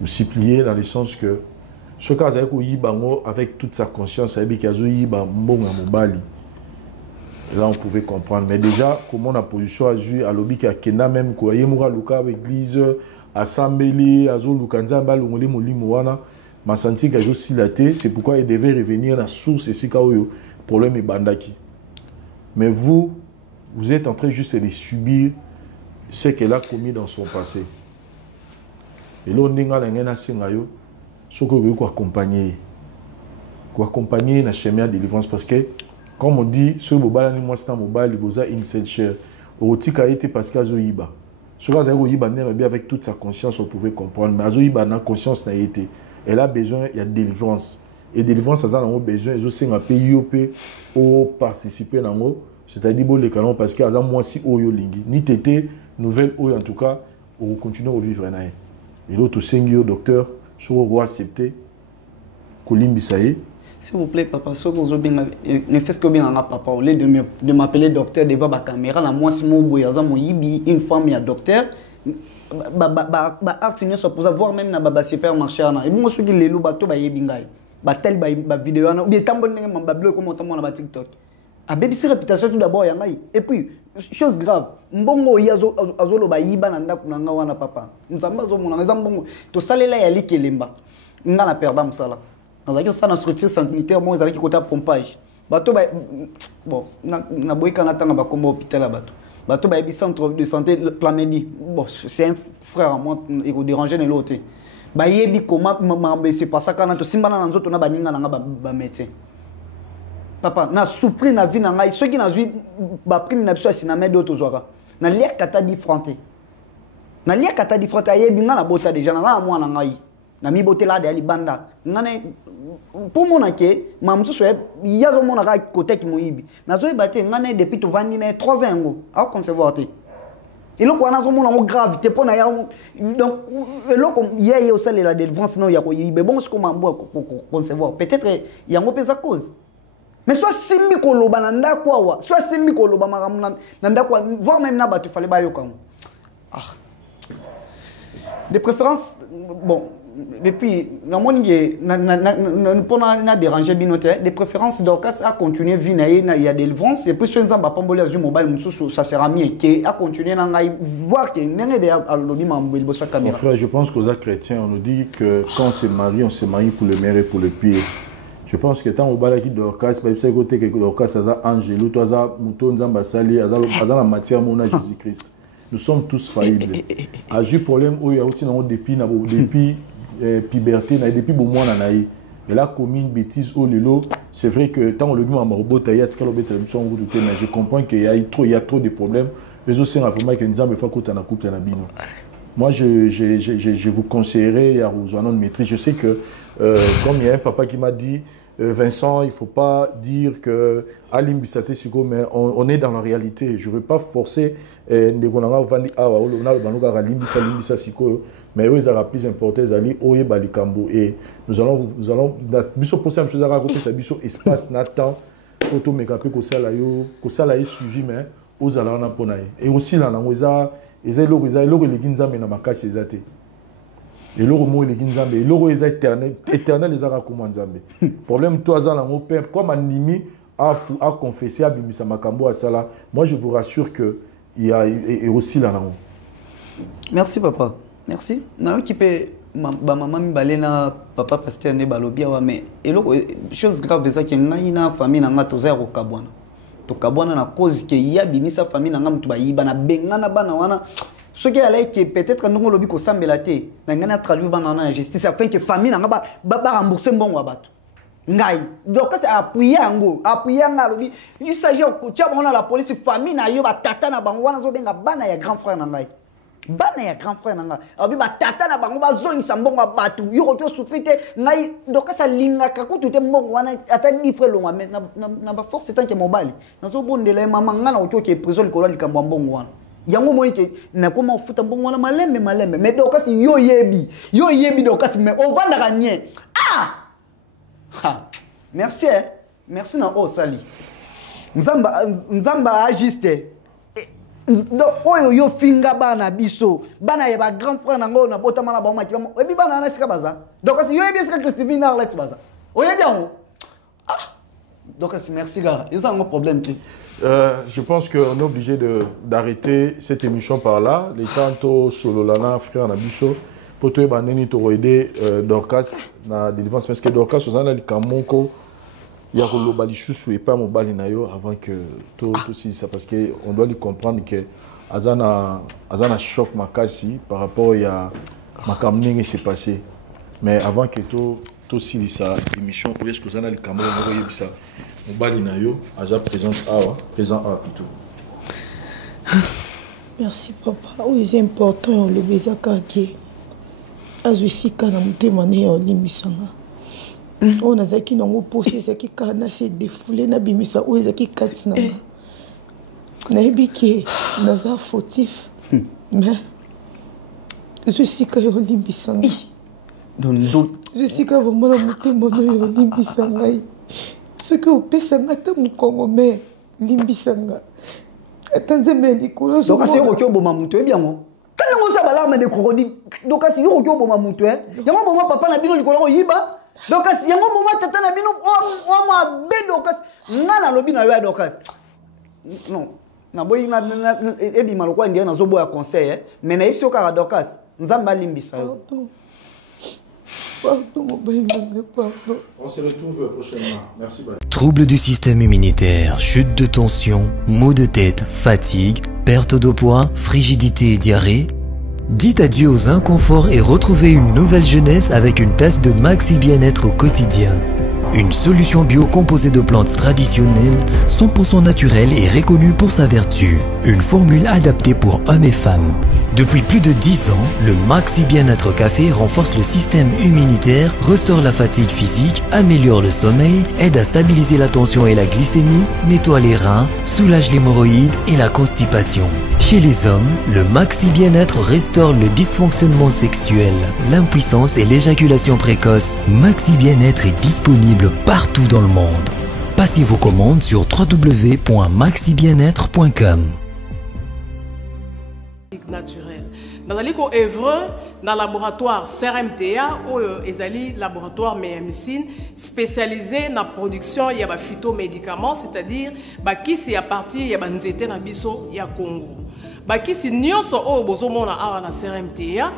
Vous supplier dans le sens que ce cas avec toute sa conscience, là on pouvait comprendre. Mais déjà, comment la position a joué à l'objet qui a Kena même, quoi, avec l'église. Assemblée, Azolukanzamba, Longole Molimoana, m'a senti que j'ai silaté, c'est pourquoi il devait revenir à la source et c'est le problème est bandaki. Mais vous êtes en train juste de subir ce qu'elle a commis dans son passé. Et là, on est dans la singayo, ce que vous accompagner. Vous accompagner dans le chemin de délivrance parce que, comme on dit, ce mobile, moi c'est un mobile, il y a une seule chair. Au tika été parce qu'il y a Zoïba. Avec toute sa conscience, on pouvait comprendre. Mais Azoïba n'a conscience n'a été. Elle a besoin, il y a délivrance. Et délivrance, ça a besoin. Ils ont aussi un pays pour participer dans l'eau. C'est-à-dire les canons parce qu'il y a moi si oyo lingi. Ni tété, nouvelle oyo en tout cas, on continue à vivre. Et l'autre, c'est docteur, sur le roi accepté, Kolim Bissaye. S'il vous plaît, papa, ne faites que bien à papa. Au lieu de m'appeler docteur devant ma caméra, la moi, si mon boyaza, mon yibi, une femme, il y a docteur. Artignon soit posé voir même dans le supermarché. Et moi, je suis le loup, bateau, bah, yebingay. Bah, tel, bah, vidéo, ou bien, tant bon, bah, bleu, comme on a TikTok. A baby, c'est réputation tout d'abord, yangay. Et puis, chose grave, mbongo, yazo, azolo, bah, yiba, nanda, kunanga, wana, papa. Nzamba, zo, mon mbongo. To salé là, yali, kelemba. N'a la perdam, ça là. Dans la structure sanitaire, moi, ils allaient qui côté pompage. bato ba bon na boyika na tanga ba kombo hôpital la bato ba centre de santé Plamedi. Bon, c'est un frère à moi, il ko déranger ne l'autre. Ba yebi comment c'est pas ça kana to simbana na nzoto na baninga na ba médecin. Papa, na souffrir na vie na ngai, ceux qui na zui ba prime na biso sinamé d'autres zoaka. Na lier kata différenté. Na lier kata différenté ayebi nga na bota déjà na moi na ngai. Na mi botela de ali banda. Ngane pour mon aké, mamsu soye yazo mona ka côté ki moyibi. Na zo baté ngane depuis to vandi na 3 ans ngo. A concevoir té. Et là, on a une gravité pour nous. Donc, il y a aussi la délivrance, non, il y a bon, ce qu'on m'a concevoir. Peut-être il y a une mauvaise cause. Mais soit simbi koloba nanda kwa, soit simbi koloba nanda kwa, voire même na batu fallait bayo comme. Ah. De préférence, bon. Et puis, pour nous déranger, de préférence, Dorcas a continué à vivre, il y a des vents, et puis si on a pas mobile, ça sera mieux, qui a continué à voir qu'il y a des caméra. Frère, je pense qu'aux chrétiens, on nous dit que quand on se marie pour le meilleur et pour le pire. Je pense que tant au balaki Dorcas, pas c'est côté que Dorcas, ça a Angelo, toi, ça Mouton, Zambasali, ça a la matière, mon Jésus-Christ. Nous sommes tous faillibles. À du problème où il y a aussi depuis puberté depuis bon mois nanaï et là commis une bêtise au lelo c'est vrai que tant on le dit en robot taïa tika lobé télévision mais je comprends qu'il y a trop de problèmes mais aussi vraiment que nzambe fa kota na couple na bino. Moi je vous conseillerais à Rosanne de maîtrise. Je sais que comme il y a un papa qui m'a dit Vincent, il ne faut pas dire que Alim Bissate Siko, mais on est dans la réalité. Je ne veux pas forcer mais eux, ils ont plus important, ils allaient au Balikambo. Et nous allons poser une chose à raconter, c'est un espace, Nathan, photo, mais qu'après, que ça l'a suivi, mais aux allants en Ponaï. Et aussi, là, ils ont les Ginzambe dans ma casse, ils ont été. Et l'euro mot les Ginzambe, et l'euro est éternel, les Arakouma Nzambe. Problème, toi, mon père, comme un ennemi a confessé à Bimisa Makambo à Sala, moi je vous rassure qu'il y a aussi là. Merci, papa. Merci. Na qui peut maman mi balena papa pasteur ne balobia wa mais chose grave ça que ngai na famille na nga toza ko kabwana. To kabwana na cause que ya bimisa famille na nga mutu ba yiba na benga na bana wana. Ce qui allait que peut-être nous lobi ko sambela te na ngana traduire bana na justice afin que famille na nga ba rembourser mbongo bato. Ngai. Donc c'est appuyer nga lobi. Il s'agit ko tia bana la police famille na yo ba tata na bango wana zo benga bana ya grand frère na ngai. Bana ya grand frère nanga abi ba tata na bango bazongisa mbongo batu yoko to souffrite ngai doka sa linga kakutu te mbongo wana ata difre longa mais na ba force tant que mobile nazo bondela mama ngana okyo ke prison likolo likambo mbongo wana yango moyi ke na koma ofuta mbongo wana malembe mais doka si yo yebi doka si mais on vanda gagner merci merci na o sali nzamba agiste. Donc, oyo finga bana biso bana ya ba grand frère nango na botama na ba makila ebi bana na sika baza donc yo ebi sika Christine na let baza oyo bien donc merci gars ils ont un problème. Je pense qu'on est obligé d'arrêter cette émission par là les tanto solo lana frère na biso pour toi baneni to aider Dorcas na délivrance parce que Dorcas ozana likamoko il y a le balichou et pas mon balinayo avant que tout aussi ça parce que on doit lui comprendre que azana choc makasi par rapport à ma camning qui s'est passé mais avant que tout aussi ça émission où est-ce que azana le Cameroun voyez ça mon balinayo aza présent plutôt. Merci papa. Oui c'est important le bezaka ke azwisika na mutema ne yo limisanga. On a zaki nango posé zaki kana se défoulé na bimisa o zaki katina na ebiki naza fautif mais je suis que yo limbisanga donc je suis que vraiment na mutema no yo limbisanga ce que opesa ngata mukongo mais limbisanga atanze melikolo donc asi yo ko boma muto bien mo kana mo sa bala ma de crocodile donc asi yo ko boma muto yango boma papa na bino likolo yiba. Donc, si vous avez tata na bino o ma be dokas ngana lobi na yo dokas non na boyi na ebi maloko ndia na zo boya conseil mais na iso ka dokas nzamba limbisa yo Pardon, mon bain, pardon. On se retrouve prochainement. Merci. Troubles du système immunitaire, chute de tension, maux de tête, fatigue, perte de poids, frigidité et diarrhée. Dites adieu aux inconforts et retrouvez une nouvelle jeunesse avec une tasse de Maxi Bien-être au quotidien. Une solution bio composée de plantes traditionnelles, 100% naturelle et reconnue pour sa vertu. Une formule adaptée pour hommes et femmes. Depuis plus de 10 ans, le Maxi Bien-être Café renforce le système immunitaire, restaure la fatigue physique, améliore le sommeil, aide à stabiliser la tension et la glycémie, nettoie les reins, soulage l'hémorroïde et la constipation. Chez les hommes, le Maxi Bien-être restaure le dysfonctionnement sexuel, l'impuissance et l'éjaculation précoce. Maxi Bien-être est disponible partout dans le monde. Passez vos commandes sur www.maxibienetre.com. Naturel. Dans le œuvre dans le laboratoire CRMTA ou ezali laboratoire médecine spécialisé dans la production de phytomédicaments, c'est-à-dire qui c'est à partir de banzete na biso ya Congo. Qui c'est nyonso o bozomona awa na CRMTA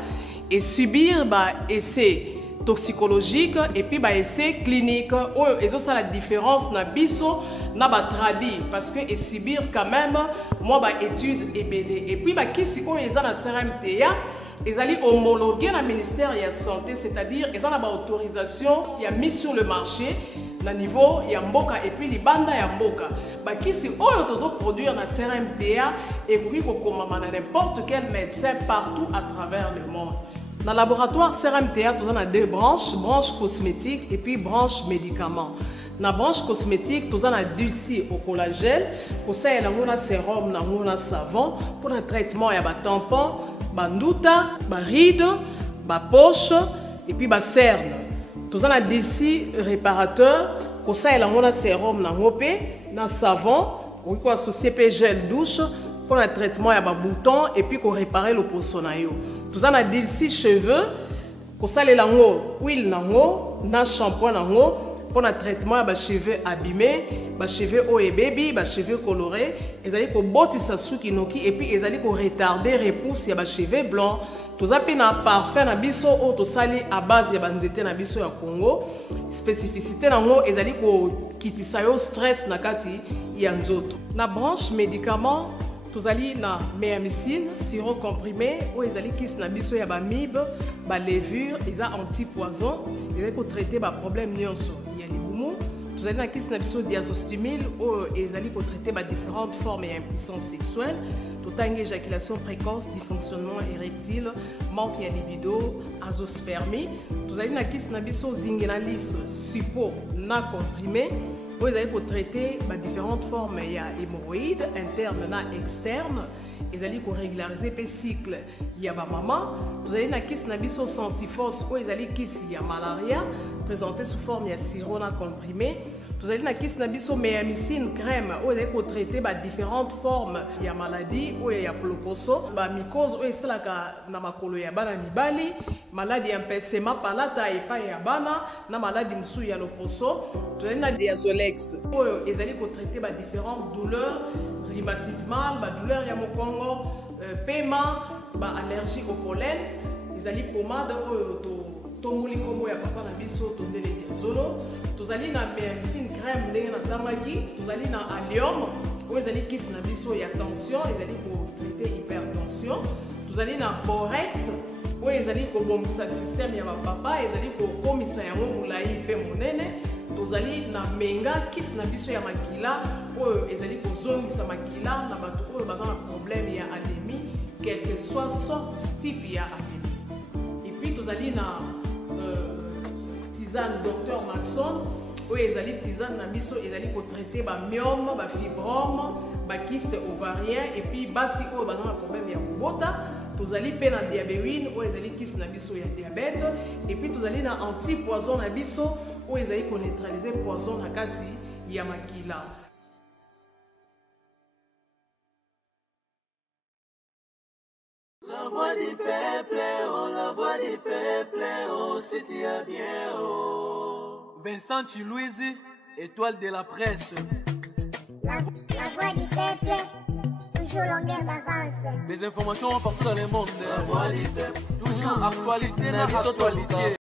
et subir essai toxicologique et puis essai clinique ou ça la différence na biso na tradi parce que et subir quand même moi étude et belé et puis qui si on est na CRMTA ils allaient homologuer le ministère de la santé, c'est-à-dire ils ont la autorisation il y a mis sur le marché na niveau ya mboka et puis les bandes ya mboka qui si on produire na CRMTA et puis comme n'importe quel médecin partout à travers le monde. Dans le laboratoire CRMTA, nous avons deux branches, branche cosmétique et puis branche médicaments. Dans la branche cosmétique, nous avons dulci au collagène, pour ça, il y a un sérum, un savon, pour le traitement, il y a un tampon, un ndouta, un ride, un poche et puis un cerne. Nous avons dulci réparateur, pour ça, il y a un sérum, un savon, pour associer gel douche, pour le traitement, il y a un bouton et puis pour réparer le poissonayo. Nous avons des cheveux, pour ça, les huile, na shampoing, pour le traitement des cheveux abîmés, des cheveux et baby, des cheveux colorés, ils allaient ko botti sa sukinoki et puis ils allaient ko retarder repousse des cheveux blancs. Nous avons un parfum na biso ou to sali à base de banzete na biso ya Congo. Spécificité nango ils allaient ko kitisa yo stress na kati ya nzoto. Na branche médicaments tous allons na méamycine, sirop comprimé, ou ils allons qui na biso ya ba mib, ba levure, ils ont anti-poison, ils allons traiter ba problème nyonso. Il y a les boumou, tous allons na qui na biso diazostimule, ou ils allons traiter ba différentes formes et impuissance sexuelle, tout en éjaculation précoce, dysfonctionnement érectile, manque de libido, azospermie, tous allons na qui na biso zingenalis, suppo na comprimé. Vous allez traiter différentes formes, il y a hémorroïdes internes et externes. Vous allez régulariser le cycle, il y a maman. Vous allez na sensiphos, vous allez il y a malaria, présenté sous forme de sirop comprimé. Vous allez na méamycine crème, vous allez traiter différentes formes, il y a maladie, il y a plocoso, mycose, il y a makolo ya bana mibali, maladie empêchement palata et pas ya bana, na maladie msou ya loposo. Vous allez na diazolex, vous allez traiter différentes douleurs rhumatismales, douleurs ya mokongo, paiement, allergie au pollen, ils allez pommade tomuli kombo ya papa na biso tondele diazolo. Vous allez na médecine crème ndenge na tamaki, vous allez na allium, vous allez kiss na biso ya tension, vous allez pour traiter hypertension. Vous allez na borex, vous allez ko bombisa système ya papa, vous allez ko komisa yango mulai pe monene. Vous allez na menga kiss na biso ya makila, vous allez ko zongisa makila na bato oyo baza na problème ya anémie, quel que soit sorte type ya anémie. Et puis vous allez na tisane docteur Maxon, où ils allaient tisane na biso, ils allaient traiter ba myome, ba fibrome, ba kyste ovarien et puis basi où ils ont un problème ya kubota. Vous allez payer na diabéine, où ils allaient kyste na biso ya diabète et puis vous allez na anti-poison na biso, où ils allaient neutraliser poison na kati ya makila. La voix du peuple, oh, la voix du peuple, oh, si tu as bien, oh. Vincent Chilouise, étoile de la presse. La voix du peuple, toujours longueur d'avance. Les informations partout dans le monde. La voix du peuple, toujours actualité, actualité.